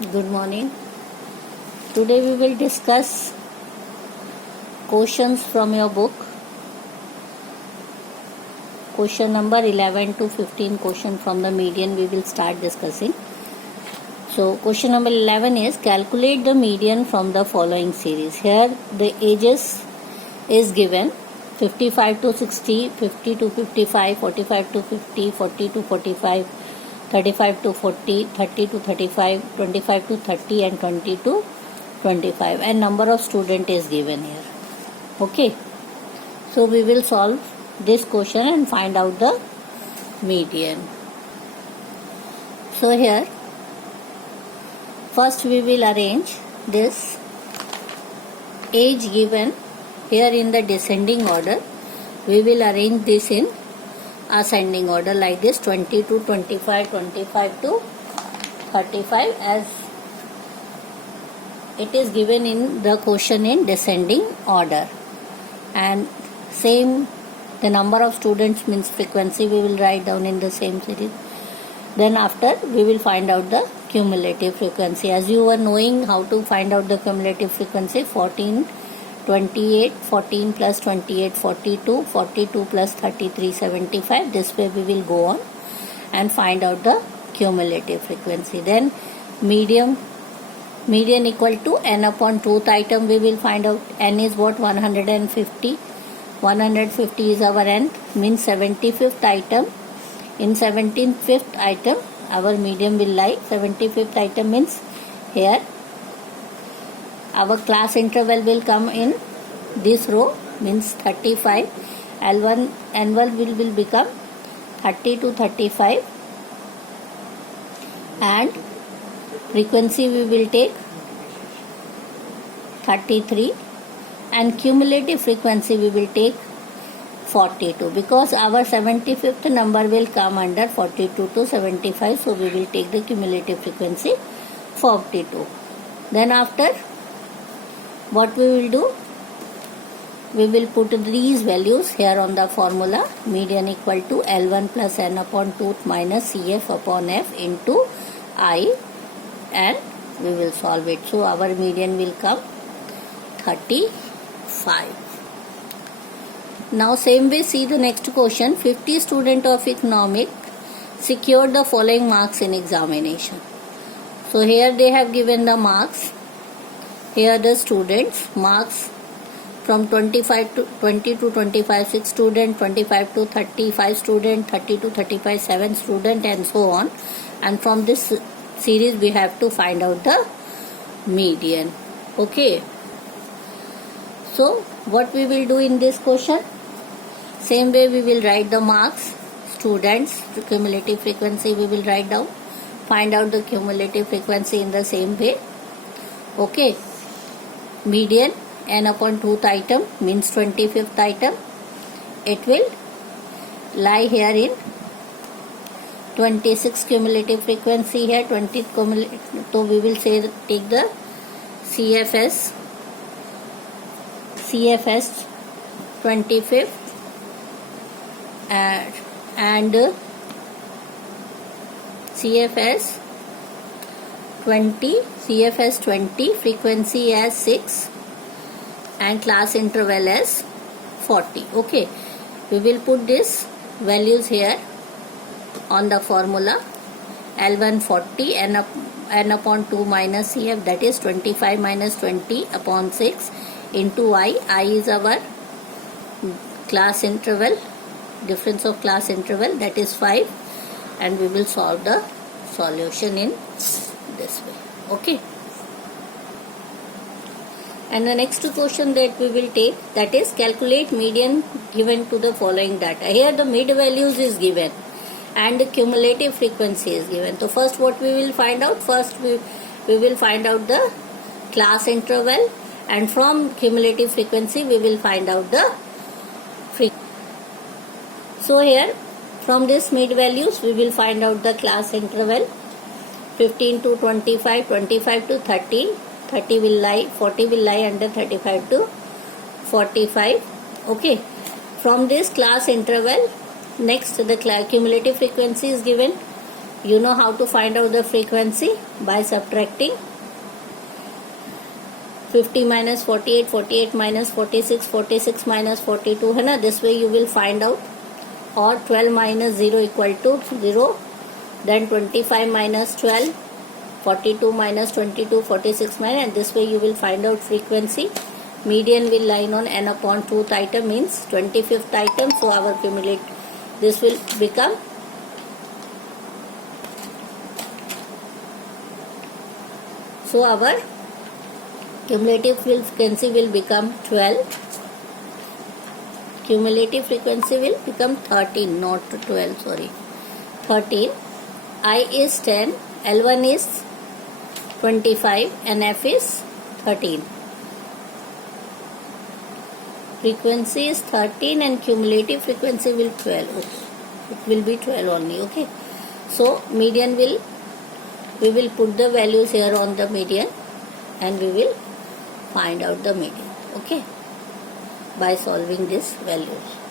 Good morning. Today we will discuss questions from your book. Question number 11 to 15 question from the median we will start discussing. So question number 11 is calculate the median from the following series. Here the ages is given 55 to 60, 50 to 55, 45 to 50, 40 to 45, 35 to 40, 30 to 35, 25 to 30 and 20 to 25 and number of student is given here. Okay. So we will solve this question and find out the median. So here first we will arrange this age given here in the descending order. We will arrange this in ascending order like this 20 to 25, 25 to 35 as it is given in the question in descending order. And same the number of students means frequency we will write down in the same series. Then after we will find out the cumulative frequency. As you were knowing how to find out the cumulative frequency, 14, 28, 14 plus 28, 42, 42 plus 33, 75. This way we will go on and find out the cumulative frequency. Then median equal to n upon 2th item we will find out. N is what? 150. 150 is our n, means 75th item. In 75th item our median will lie. 75th item means here our class interval will come in this row, means 35. L1 annual will become 30 to 35 and frequency we will take 33 and cumulative frequency we will take 42 because our 75th number will come under 42 to 75, so we will take the cumulative frequency 42. Then after what we will do, we will put these values here on the formula. Median equal to L1 plus n upon 2th minus CF upon F into I, and we will solve it. So our median will come 35. Now same way see the next question. 50 student of economic secured the following marks in examination. So here they have given the marks. Here the students marks from 25 to 20 to 25 6 student, 25 to 35 student, 30 to 35 7 student and so on. And from this series we have to find out the median. Okay. So what we will do in this question? Same way we will write the marks, students, cumulative frequency we will write down. Find out the cumulative frequency in the same way. Okay. Median n upon 2th item means 25th item. It will lie here in 26 cumulative frequency here, 20 cumulative. So we will say take the CFS 25th and CFS 20 frequency as 6 and class interval as 40. Okay, we will put this values here on the formula. L1 40 n upon 2 minus CF, that is 25 minus 20 upon 6 into I is our class interval, difference of class interval, that is 5, and we will solve the solution in this way. Okay. And the next question that we will take, that is calculate median given to the following data. Here the mid values is given and the cumulative frequency is given. So first what we will find out? First we will find out the class interval, and from cumulative frequency we will find out the frequency. So here from this mid values we will find out the class interval. 15 to 25, 25 to 30, 30 will lie, 40 will lie under 35 to 45. Okay. From this class interval, next the cumulative frequency is given You know how to find out the frequency by subtracting 50 minus 48, 48 minus 46, 46 minus 42 है ना. This way you will find out. Or 12 minus 0 equal to 0. Then 25 minus 12, 42 minus 22, 46 minus, and this way you will find out frequency. Median will lie on n upon 2th item, means 25th item. So our cumulative, this will become our cumulative frequency will become 12. Cumulative frequency will become 13, not 12, sorry. 13. I is 10, L1 is 25, and F is 13. Frequency is 13 and cumulative frequency will 12. It will be 12 only, okay. So median we will put the values here on the median and we will find out the median, okay, by solving these values.